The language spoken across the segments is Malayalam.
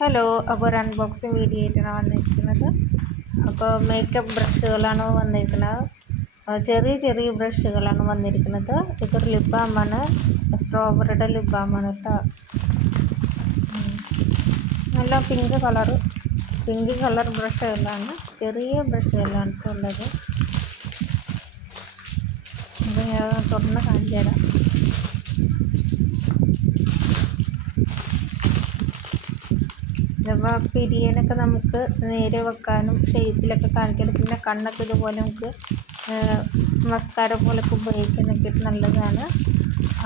ഹലോ, അപ്പോൾ ഒരു അൺബോക്സിങ് വീഡിയോ ആയിട്ടാണ് വന്നിരിക്കുന്നത്. അപ്പോൾ മേക്കപ്പ് ബ്രഷുകളാണ് വന്നിരിക്കുന്നത്. ചെറിയ ചെറിയ ബ്രഷുകളാണ് വന്നിരിക്കുന്നത്. ഇതൊരു ലിപ് ബാമാണ്, സ്ട്രോബെറിയുടെ ലിപ് ബാമാണ് കേട്ടോ. നല്ല പിങ്ക് കളർ ബ്രഷുകളാണ്, ചെറിയ ബ്രഷുകളാണ് ഇപ്പോൾ ഉള്ളത്. അപ്പോൾ ഞാൻ തുറന്ന് കാണിച്ചു തരാം. അപ്പോൾ പിരിയനൊക്കെ നമുക്ക് നേരെ വെക്കാനും ഷേപ്പിലൊക്കെ കാണിക്കാനും, പിന്നെ കണ്ണൊക്കെ ഇതുപോലെ നമുക്ക് മസ്കാര പോലൊക്കെ ഉപയോഗിക്കാനൊക്കെ നല്ലതാണ്.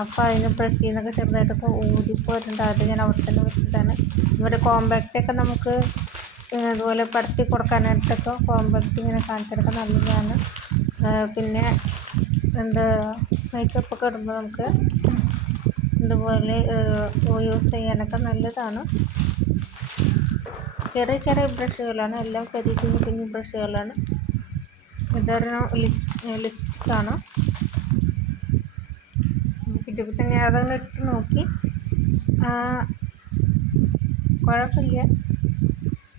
അപ്പോൾ അതിന് ബ്രഷിൽ നിന്നൊക്കെ ചെറുതായിട്ടൊക്കെ ഊരിപ്പോയിട്ടുണ്ട്. അത് ഞാൻ അവിടെ തന്നെ വെച്ചിട്ടാണ്. ഇവിടെ കോമ്പാക്റ്റൊക്കെ നമുക്ക് അതുപോലെ പരത്തി കൊടുക്കാനായിട്ടൊക്കെ കോമ്പാക്റ്റ് ഇങ്ങനെ കാണിക്കാനൊക്കെ നല്ലതാണ്. പിന്നെ മേക്കപ്പൊക്കെ ഇടുമ്പോൾ നമുക്ക് ഇതുപോലെ യൂസ് ചെയ്യാനൊക്കെ നല്ലതാണ്. ചെറിയ ചെറിയ ബ്രഷുകളാണ്, എല്ലാം ചെറിയ കുഞ്ഞു ബ്രഷുകളാണ്. ഇതൊരു ലിപ്സ്റ്റിക്കാണ്. ഇതിപ്പോൾ തന്നെ അതൊന്ന് ഇട്ട് നോക്കി, കുഴപ്പമില്ല,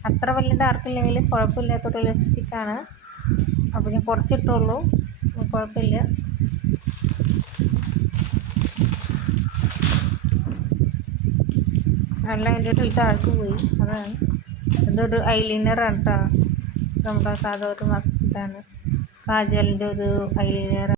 അത്ര വലിയ ഡാർക്കില്ലെങ്കിലും കുഴപ്പമില്ലാത്തൊരു ലിപ്സ്റ്റിക്കാണ്. അപ്പോൾ ഞാൻ കുറച്ചിട്ടുള്ളൂ, കുഴപ്പമില്ല. നല്ല അതിൻ്റെ താഴ്ത്തു പോയി, അതാണ്. ഇതൊരു ഐലൈനറാണ് കേട്ടോ, നമ്മുടെ സാധാ ഒരു ഇതാണ്, കാജലിൻ്റെ ഒരു ഐലൈനർ.